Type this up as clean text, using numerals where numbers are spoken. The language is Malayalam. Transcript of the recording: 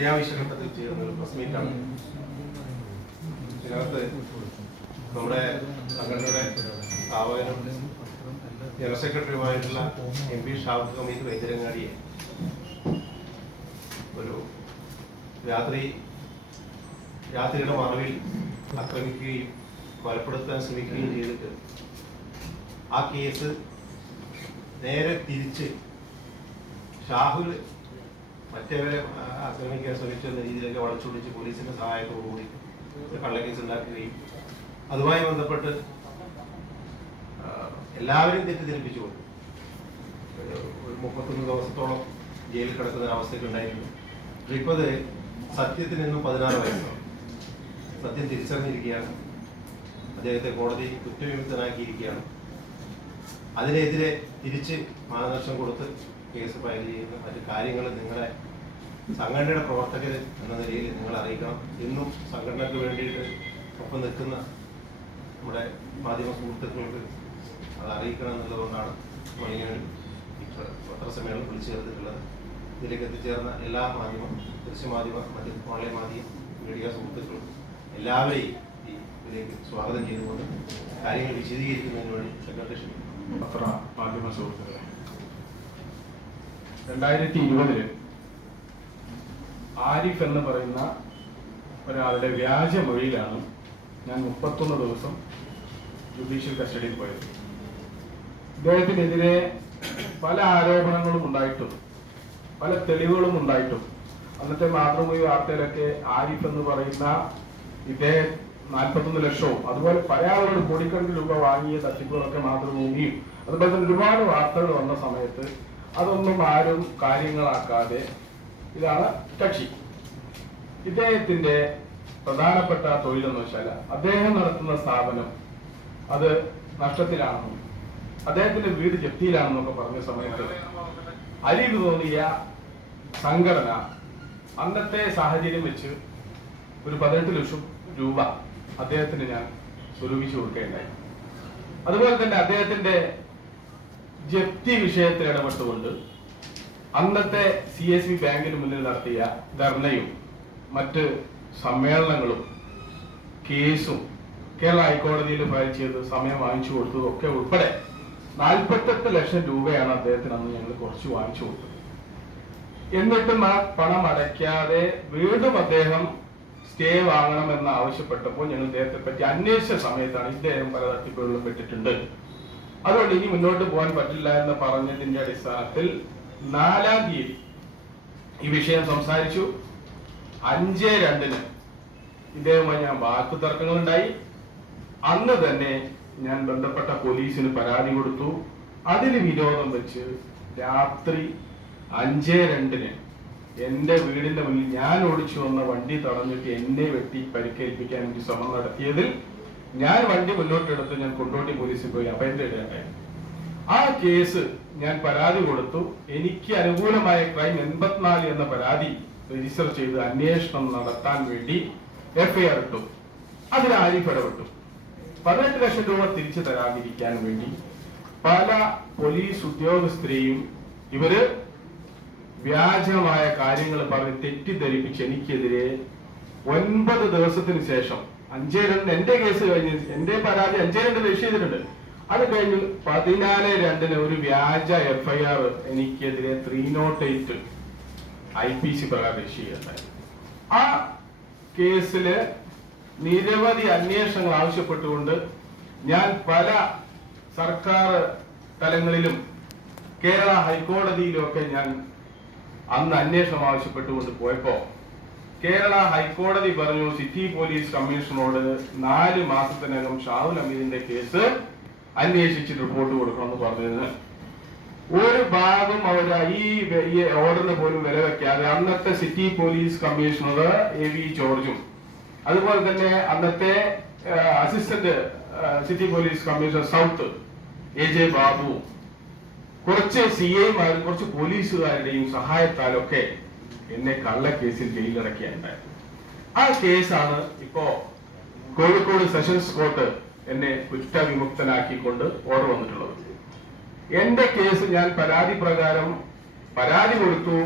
അത്യാവശ്യ ഘട്ടത്തിൽ ചെയ്യുന്ന ഒരു പ്രസ് മീറ്റാണ്. ഇതിനകത്ത് നമ്മുടെ സംഘടനയുടെ സ്ഥാപകനും ജനറൽ സെക്രട്ടറിയുമായിട്ടുള്ള MP ഷാഫി ഹമീദ് വൈദ്യരങ്ങാടിയെ ഒരു രാത്രിയുടെ മറവിൽ ആക്രമിക്കുകയും കൊലപ്പെടുത്താൻ ശ്രമിക്കുകയും ചെയ്തിട്ട് ആ കേസ് നേരെ തിരിച്ച് ഷാഹുൽ മറ്റേവരെ ആക്രമിക്കാൻ ശ്രമിച്ചെന്ന രീതിയിലൊക്കെ വളച്ചൊടിച്ച് പോലീസിന്റെ സഹായത്തോടുകൂടി ഒരു കള്ളക്കേസ് ഉണ്ടാക്കുകയും അതുമായി ബന്ധപ്പെട്ട് എല്ലാവരും തെറ്റിദ്ധരിപ്പിച്ചുകൊണ്ട് ഒരു 31 ദിവസത്തോളം ജയിലിൽ കിടക്കുന്ന അവസ്ഥയ്ക്ക് ഉണ്ടായിരുന്നു. ഇപ്പോൾ സത്യത്തിന് ഇന്നും 16 വയസ്സാണ്. സത്യം തിരിച്ചറിഞ്ഞിരിക്കുകയാണ്. അദ്ദേഹത്തെ കോടതി കുറ്റവിമുക്തനാക്കിയിരിക്കുകയാണ്. അതിനെതിരെ തിരിച്ച് മാനനഷ്ടം കൊടുത്ത് കേസ് ഫയൽ ചെയ്യുന്ന മറ്റു കാര്യങ്ങൾ നിങ്ങളെ സംഘടനയുടെ പ്രവർത്തകർ എന്ന നിലയിൽ നിങ്ങൾ അറിയിക്കണം. ഇന്നും സംഘടനയ്ക്ക് വേണ്ടിയിട്ട് ഒപ്പം നിൽക്കുന്ന നമ്മുടെ മാധ്യമ സുഹൃത്തുക്കൾക്ക് അത് അറിയിക്കണം എന്നുള്ളതുകൊണ്ടാണ് ഇങ്ങനെ പത്രസമ്മേളനം വിളിച്ചു ചേർത്തിട്ടുള്ളത്. ഇതിലേക്ക് എത്തിച്ചേർന്ന എല്ലാ ദൃശ്യമാധ്യമ മറ്റ് ഓൺലൈൻ മാധ്യമ മീഡിയ സുഹൃത്തുക്കളും എല്ലാവരെയും ഇതിലേക്ക് സ്വാഗതം ചെയ്തുകൊണ്ട് കാര്യങ്ങൾ വിശദീകരിക്കുന്നതിന് വേണ്ടി സെക്രട്ടറി പത്ര മാധ്യമ സുഹൃത്തുക്കളെ, 2020 ആരിഫ് എന്ന് പറയുന്ന ഒരാളുടെ വ്യാജമൊഴിയിലാണ് ഞാൻ 31 ദിവസം ജുഡീഷ്യൽ കസ്റ്റഡിയിൽ പോയത്. ഇദ്ദേഹത്തിനെതിരെ പല ആരോപണങ്ങളും ഉണ്ടായിട്ടും പല തെളിവുകളും ഉണ്ടായിട്ടും അന്നത്തെ മാതൃഭൂമി വാർത്തയിലൊക്കെ ആരിഫ് എന്ന് പറയുന്ന ഇദ്ദേഹം 41 ലക്ഷവും അതുപോലെ പല ആളുകളും കോടിക്കണക്കിന് രൂപ വാങ്ങിയ തട്ടിപ്പുകളൊക്കെ മാതൃഭൂമിയും അതുപോലെ തന്നെ ഒരുപാട് വാർത്തകൾ വന്ന സമയത്ത് അതൊന്നും ആരും കാര്യങ്ങളാക്കാതെ ഇതാണ് കക്ഷി. ഇദ്ദേഹത്തിന്റെ പ്രധാനപ്പെട്ട തൊഴിലെന്ന് വെച്ചാൽ അദ്ദേഹം നടത്തുന്ന സ്ഥാപനം അത് നഷ്ടത്തിലാണെന്നും അദ്ദേഹത്തിന്റെ വീട് ജപ്തിയിലാണെന്നൊക്കെ പറഞ്ഞ സമയത്ത് അരിവ് തോന്നിയ സംഘടന അന്നത്തെ സാഹചര്യം വെച്ച് ഒരു 18 ലക്ഷം രൂപ അദ്ദേഹത്തിന് ഞാൻ സ്വരൂപിച്ചു കൊടുക്കുകയുണ്ടായി. അതുപോലെ തന്നെ അദ്ദേഹത്തിന്റെ ജപ്തി വിഷയത്തിൽ ഇടപെട്ടുകൊണ്ട് അന്നത്തെ CSB ബാങ്കിന് മുന്നിൽ നടത്തിയ ധർണയും മറ്റ് സമ്മേളനങ്ങളും കേസും കേരള ഹൈക്കോടതിയിൽ ഫയൽ ചെയ്ത് സമയം വാങ്ങിച്ചു കൊടുത്തതും ഒക്കെ ഉൾപ്പെടെ 48 ലക്ഷം രൂപയാണ് അദ്ദേഹത്തിന് അന്ന് ഞങ്ങൾ കുറച്ച് വാങ്ങിച്ചു കൊടുത്തത്. എന്നിട്ടും ആ പണം അടയ്ക്കാതെ വീണ്ടും അദ്ദേഹം സ്റ്റേ വാങ്ങണമെന്ന് ആവശ്യപ്പെട്ടപ്പോൾ ഞങ്ങൾ ഇദ്ദേഹത്തെ പറ്റി അന്വേഷിച്ച സമയത്താണ് ഇദ്ദേഹം പല തട്ടിപ്പുകളിലും പെട്ടിട്ടുണ്ട്, അതുകൊണ്ട് ഇനി മുന്നോട്ട് പോകാൻ പറ്റില്ല എന്ന് പറഞ്ഞതിന്റെ അടിസ്ഥാനത്തിൽ 4-ാം തീയതി ഈ വിഷയം സംസാരിച്ചു. 5/2 ഇദ്ദേഹവുമായി ഞാൻ വാക്കുതർക്കങ്ങളുണ്ടായി. അന്ന് തന്നെ ഞാൻ ബന്ധപ്പെട്ട പോലീസിന് പരാതി കൊടുത്തു. അതിന് വിരോധം വെച്ച് രാത്രി 5/2 എന്റെ വീടിന്റെ മുന്നിൽ ഞാൻ ഓടിച്ചു വന്ന വണ്ടി തടഞ്ഞിട്ട് എന്നെ വെട്ടി പരിക്കേൽപ്പിക്കാൻ എനിക്ക് ശ്രമം നടത്തിയതിൽ ഞാൻ വണ്ടി മുന്നോട്ടെടുത്ത് ഞാൻ കൊണ്ടോട്ടി പോലീസിൽ പോയി അഭയം തേടുകയുണ്ടായി. ആ കേസ് ഞാൻ പരാതി കൊടുത്തു. എനിക്ക് അനുകൂലമായ ക്രൈം 84 എന്ന പരാതി രജിസ്റ്റർ ചെയ്ത് അന്വേഷണം നടത്താൻ വേണ്ടി FIR ഇട്ടു. അതിൽ ആരിഫ് ഇടപെട്ടു. 18 ലക്ഷം രൂപ തിരിച്ചു തരാതിരിക്കാൻ വേണ്ടി പല പോലീസ് ഉദ്യോഗസ്ഥരെയും ഇവര് വ്യാജമായ കാര്യങ്ങൾ പറഞ്ഞ് തെറ്റിദ്ധരിപ്പിച്ച് എനിക്കെതിരെ 9 ദിവസത്തിന് ശേഷം 5/2 എന്റെ കേസ് കഴിഞ്ഞ് എന്റെ പരാതി 5/2 രജിസ്റ്റർ ചെയ്തിട്ടുണ്ട്. അത് കഴിഞ്ഞ് 14/2 ഒരു വ്യാജ FIR എനിക്കെതിരെ 308 IPC പ്രകാരം രജിസ്റ്റർ ചെയ്യുന്നുണ്ടായി. ആ കേസില് നിരവധി അന്വേഷണങ്ങൾ ആവശ്യപ്പെട്ടുകൊണ്ട് ഞാൻ പല സർക്കാർ തലങ്ങളിലും കേരള ഹൈക്കോടതിയിലും ഒക്കെ ഞാൻ അന്ന് അന്വേഷണം ആവശ്യപ്പെട്ടുകൊണ്ട് പോയപ്പോ കേരള ഹൈക്കോടതി പറഞ്ഞു സിറ്റി പോലീസ് കമ്മീഷണറോട് 4 മാസത്തിനകം ഷാഹുൽ ഹമീദിന്റെ കേസ് അന്വേഷിച്ച് റിപ്പോർട്ട് കൊടുക്കണമെന്ന് പറഞ്ഞതിന് ഒരു ഭാഗം അവർ ഈ ഓർഡറിന് പോലും വില വെക്കാതെ അന്നത്തെ സിറ്റി പോലീസ് കമ്മീഷണർ AV ജോർജും അതുപോലെ തന്നെ അന്നത്തെ assistant city police commissioner south AJ Babu കുറച്ച് CIമാരും കുറച്ച് പോലീസുകാരുടെയും സഹായത്താലൊക്കെ എന്നെ കള്ളക്കേസിൽ ജയിലിലടക്കിയുണ്ടായി. ആ കേസാണ് ഇപ്പോ കോഴിക്കോട് സെഷൻസ് കോർട്ട് എന്നെ കുറ്റവിമുക്തനാക്കിക്കൊണ്ട് ഓർഡർ വന്നിട്ടുള്ളത്. എന്റെ കേസ് ഞാൻ പരാതി പ്രകാരം പരാതി കൊടുത്തു.